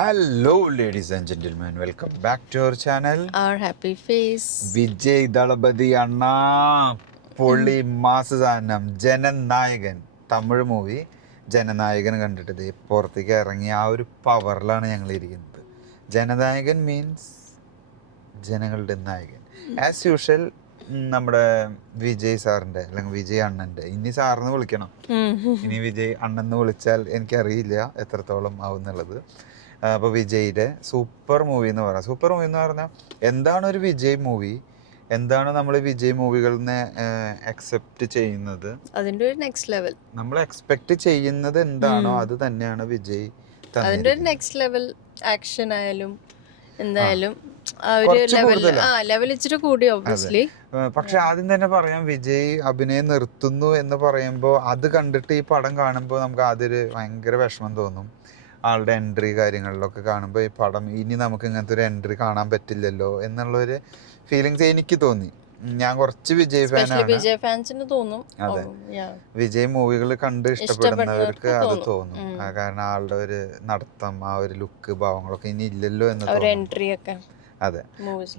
Hello, ladies and gentlemen. Welcome back to our channel. Our happy face. Vijay Thalapathy അണ്ണാ പൊളി mass സാധനം Jananayakan Tamil movie Jananayakan കണ്ടിട്ട് ദേ പുറത്തേക്ക് ഇറങ്ങി ആ ഒരു പവറിലാണ് ഞങ്ങൾ ഇരിക്കുന്നത്. ജനനായകൻ മീൻസ് ജനങ്ങളുടെ നായകൻ. ആസ് യൂഷ്വൽ നമ്മുടെ വിജയ് സാറിൻ്റെ അല്ലെങ്കിൽ വിജയ് അണ്ണൻ്റെ ഇനി സാറിന് വിളിക്കണം. ഇനി വിജയ് അണ്ണെന്ന് വിളിച്ചാൽ എനിക്കറിയില്ല എത്രത്തോളം ആവും എന്നുള്ളത്. അപ്പോൾ വിജയുടെ സൂപ്പർ മൂവി എന്ന് പറയാം. സൂപ്പർ മൂവി എന്ന് പറഞ്ഞാൽ എന്താണ് ഒരു വിജയ് മൂവി, എന്താണ് നമ്മൾ വിജയ് മൂവികളിൽ നിന്ന് അക്സെപ്റ്റ് ചെയ്യുന്നത്, അതിന്റെ ഒരു നെക്സ്റ്റ് ലെവൽ. നമ്മൾ എക്സ്പെക്ട് ചെയ്യുന്നത് എന്താണോ അത് തന്നെയാണ് വിജയ് അതിന്റെ ഒരു നെക്സ്റ്റ് ലെവൽ ആക്ഷൻ ആയാലും എന്തായാലും ആ ഒരു ലെവൽ ഇച്ചിരി കൂടി ഒബ്വിയസ്ലി. പക്ഷെ ആദ്യം തന്നെ പറയാം, വിജയ് അഭിനയം നിർത്തുന്നു എന്ന് പറയുമ്പോൾ അത് കണ്ടിട്ട് ഈ പടം കാണുമ്പോൾ നമുക്ക് അതൊരു ഭയങ്കര വിഷമം തോന്നും. ആളുടെ എൻട്രി കാര്യങ്ങളിലൊക്കെ കാണുമ്പോൾ ഈ പടം ഇനി നമുക്ക് ഇങ്ങനത്തെ ഒരു എൻട്രി കാണാൻ പറ്റില്ലല്ലോ എന്നുള്ളൊരു ഫീലിങ്സ് എനിക്ക് തോന്നി. ഞാൻ കുറച്ച് വിജയ് ഫാൻസിന് തോന്നും. അതെ, വിജയ് മൂവികൾ കണ്ട് ഇഷ്ടപ്പെടുന്നവർക്ക് അത് തോന്നും. കാരണം ആളുടെ ഒരു നടത്തം, ആ ഒരു ലുക്ക്, ഭാവങ്ങളൊക്കെ ഇനി ഇല്ലല്ലോ എന്ന് തോന്നും. അതെ,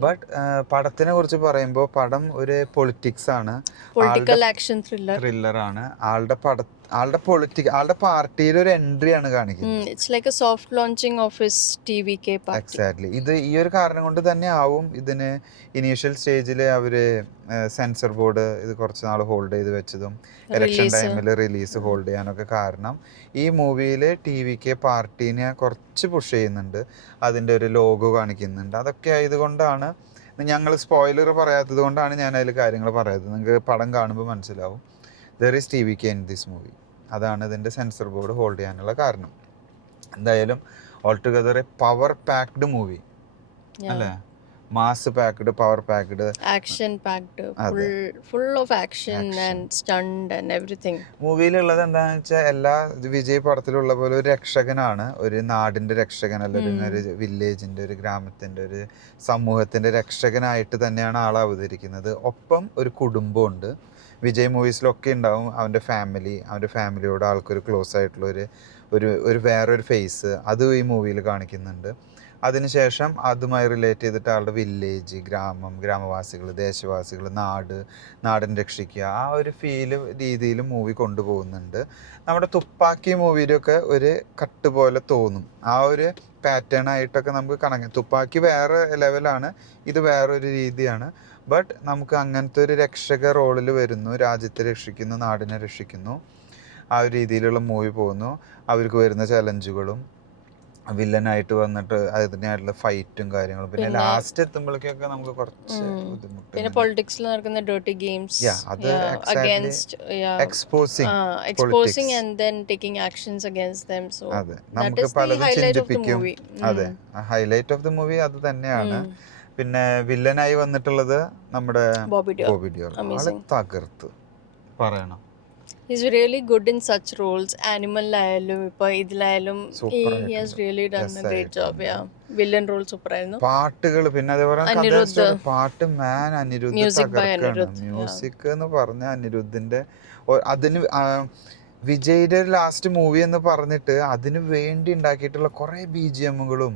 ബട്ട് പടത്തിനെ കുറിച്ച് പറയുമ്പോൾ പടം ഒരു പൊളിറ്റിക്സ് ആണ്, പൊളിറ്റിക്കൽ ആക്ഷൻ ത്രില്ലറാണ്. ആളുടെ പാർട്ടിയുടെ ഒരു എൻട്രി ആണ് കാണിക്കുന്നത്. It's like A soft launching of his TVK party. Exactly. ഇത് ഈ ഒരു കാരണം കൊണ്ട് തന്നെ ആവും ഇതിന് ഇനീഷ്യൽ സ്റ്റേജിൽ അവര് സെൻസർ ബോർഡ് ഇത് കുറച്ച് നാൾ ഹോൾഡ് ചെയ്ത് വെച്ചതും ഇലക്ഷൻ ടൈമിൽ റിലീസ് ഹോൾഡ് ചെയ്യാനൊക്കെ കാരണം ഈ മൂവിയിൽ ടിവികെ പാർട്ടീനെ കുറച്ച് പുഷ് ചെയ്യുന്നുണ്ട്. അതിൻ്റെ ഒരു ലോഗോ കാണിക്കുന്നുണ്ട്. അതൊക്കെ ആയതുകൊണ്ടാണ് ഞങ്ങൾ സ്പോയിലർ പറയാത്തത് കൊണ്ടാണ് ഞാൻ അതിൽ കാര്യങ്ങൾ പറയാത്തത്. നിങ്ങൾക്ക് പടം കാണുമ്പോൾ മനസ്സിലാവും. There is TVK in this movie. അതാണ് ഇതിൻ്റെ സെൻസർ ബോർഡ് ഹോൾഡ് ചെയ്യാനുള്ള കാരണം. എന്തായാലും all together a power packed movie അല്ലേ? Mass packed, power packed, action packed, full of action and stunt and everything. മൂവിയിലുള്ളത് എന്താണെന്ന് വെച്ചാൽ എല്ലാ വിജയ് പടത്തിലുള്ള പോലെ ഒരു രക്ഷകനാണ്, ഒരു നാടിൻ്റെ രക്ഷകൻ, അല്ലെങ്കിൽ ഒരു വില്ലേജിൻ്റെ, ഒരു ഗ്രാമത്തിൻ്റെ, ഒരു സമൂഹത്തിൻ്റെ രക്ഷകനായിട്ട് തന്നെയാണ് ആൾ അവതരിക്കുന്നത്. ഒപ്പം ഒരു കുടുംബമുണ്ട്. വിജയ് മൂവീസിലൊക്കെ ഉണ്ടാവും അവൻ്റെ ഫാമിലിയോട് ആൾക്കൊരു ക്ലോസ് ആയിട്ടുള്ള ഒരു വേറൊരു ഫേസ് അത് ഈ മൂവിയിൽ കാണിക്കുന്നുണ്ട്. അതിനുശേഷം അതുമായി റിലേറ്റ് ചെയ്തിട്ട് ആളുടെ വില്ലേജ്, ഗ്രാമവാസികൾ, ദേശവാസികൾ, നാടൻ രക്ഷിക്കുക, ആ ഒരു രീതിയിൽ മൂവി കൊണ്ടുപോകുന്നുണ്ട്. നമ്മുടെ തുപ്പാക്കി മൂവിയിലൊക്കെ ഒരു കട്ട് പോലെ തോന്നും. ആ ഒരു പാറ്റേൺ ആയിട്ടൊക്കെ നമുക്ക് കണക്കാം. തുപ്പാക്കി വേറെ ലെവലാണ്, ഇത് വേറൊരു രീതിയാണ്. ബട്ട് നമുക്ക് അങ്ങനത്തെ ഒരു രക്ഷക റോളിൽ വരുന്നു, രാജ്യത്തെ രക്ഷിക്കുന്നു, നാടിനെ രക്ഷിക്കുന്നു, ആ ഒരു രീതിയിലുള്ള മൂവി പോകുന്നു. അവർക്ക് വരുന്ന ചലഞ്ചുകളും വില്ലനായിട്ട് വന്നിട്ട് അതിനായിട്ടുള്ള ഫൈറ്റും കാര്യങ്ങളും, പിന്നെ ലാസ്റ്റ് എത്തുമ്പോഴേക്കൊക്കെ നമുക്ക് കുറച്ച് ബുദ്ധിമുട്ട്. പിന്നെ പൊളിറ്റിക്സിൽ നടക്കുന്ന ഡേർട്ടി ഗെയിംസ്, അത് exposing and then taking actions against them. So അതെ, നമുക്ക് പലതും ചിന്തിപ്പിക്കും. അതെ, ഹൈലൈറ്റ് ഓഫ് ദി മൂവി അത് തന്നെയാണ്. പിന്നെ വില്ലനായി വന്നിട്ടുള്ളത് നമ്മുടെ ബോബി ഡിയോൾ. ആളെ തകർത്ത് പറയണം. He's really good in such roles. ആനിമലിലായാലും ഇപ്പൊ ഇതിലായാലും he has really done a great job. Villain role super ആയിരുന്നു. പാട്ടുകൾ, പിന്നെ അതേപോലെ പാട്ട് മാൻ അനിരുദ്ധ് തകർക്കാണ്. മ്യൂസിക് എന്ന് പറഞ്ഞ അനിരുദ്ധിന്റെ അതിന് വിജയുടെ ലാസ്റ്റ് മൂവി എന്ന് പറഞ്ഞിട്ട് അതിന് വേണ്ടി ഉണ്ടാക്കിയിട്ടുള്ള കുറെ BGMകളും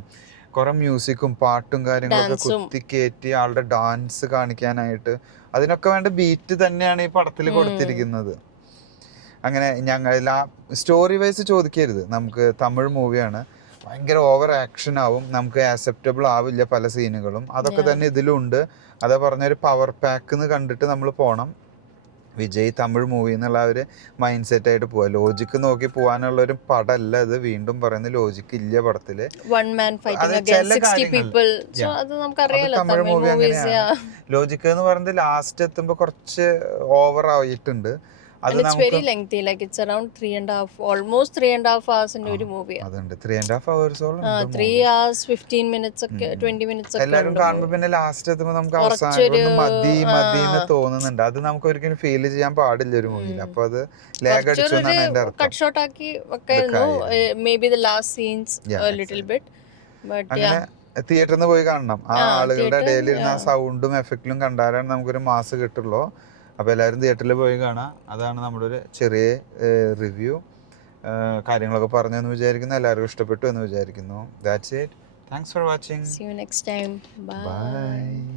കുറെ മ്യൂസിക്കും പാട്ടും കാര്യങ്ങളൊക്കെ കുത്തിക്കയറ്റി ആളുടെ ഡാൻസ് കാണിക്കാനായിട്ട് അതിനൊക്കെ വേണ്ട ബീറ്റ് തന്നെയാണ് ഈ പടത്തിൽ കൊടുത്തിരിക്കുന്നത്. അങ്ങനെ ഞങ്ങൾ സ്റ്റോറി വൈസ് ചോദിക്കരുത്, നമുക്ക് തമിഴ് മൂവിയാണ്, ഭയങ്കര ഓവർ ആക്ഷൻ ആവും, നമുക്ക് ആക്സെപ്റ്റബിൾ ആവില്ല പല സീനുകളും. അതൊക്കെ തന്നെ ഇതിലുണ്ട്. അതാ പറഞ്ഞൊരു പവർ പാക്ക് എന്ന് കണ്ടിട്ട് നമ്മൾ പോകണം. വിജയ് തമിഴ് മൂവി എന്നുള്ള ഒരു മൈൻഡ് സെറ്റ് ആയിട്ട് പോവാ. ലോജിക്ക് നോക്കി പോകാനുള്ള ഒരു പടമല്ല ഇത്. വീണ്ടും പറയുന്ന ലോജിക്ക് ഇല്ല പടത്തില്. തമിഴ് മൂവി അങ്ങനെയാണ്. ലോജിക്ക് എന്ന് പറയുന്നത് ലാസ്റ്റ് എത്തുമ്പോ കുറച്ച് ഓവർ ആയിട്ടുണ്ട്. And it's very lengthy, like it's around almost 3.5 hours in ഒരു മൂവി. അതുണ്ട് 3.5 hours ഓളം. 3 hours 15 minutes ഒക്കെ 20 minutes ഒക്കെ എല്ലാവരും കാണുമ്പോൾ പിന്നെ ലാസ്റ്റ് എത്തുമ്പോൾ നമുക്ക് അവസാനം മതി എന്ന് തോന്നുന്നുണ്ട്. അത് നമുക്ക് ഒരിക്കലും ഫീൽ ചെയ്യാൻ പാടില്ല ഒരു മൂവിയിൽ. അപ്പൊ അത് ലാഗ് അടിച്ചു എന്നാണ് എന്റെ അർത്ഥം. കട്ട് ഷോട്ട് ആക്കി വെക്കായിരുന്നു. Maybe the last scenes a little bit, but അങ്ങനെ തിയേറ്ററിൽ നിന്ന് പോയി കാണണം. ആ ആളുകളുടെ ഇടയിൽ ഇരുന്ന ആ സൗണ്ടും എഫക്റ്റിലും കണ്ടാലാണ് നമുക്കൊരു മാസ് കിട്ടുള്ളൂ. അപ്പോൾ എല്ലാവരും തിയേറ്ററിൽ പോയി കാണാം. അതാണ് നമ്മുടെ ഒരു ചെറിയ റിവ്യൂ. കാര്യങ്ങളൊക്കെ പറഞ്ഞെന്ന് വിചാരിക്കുന്നു. എല്ലാവർക്കും ഇഷ്ടപ്പെട്ടു എന്ന് വിചാരിക്കുന്നു. That's it. Thanks for watching. See you next time. Bye. By.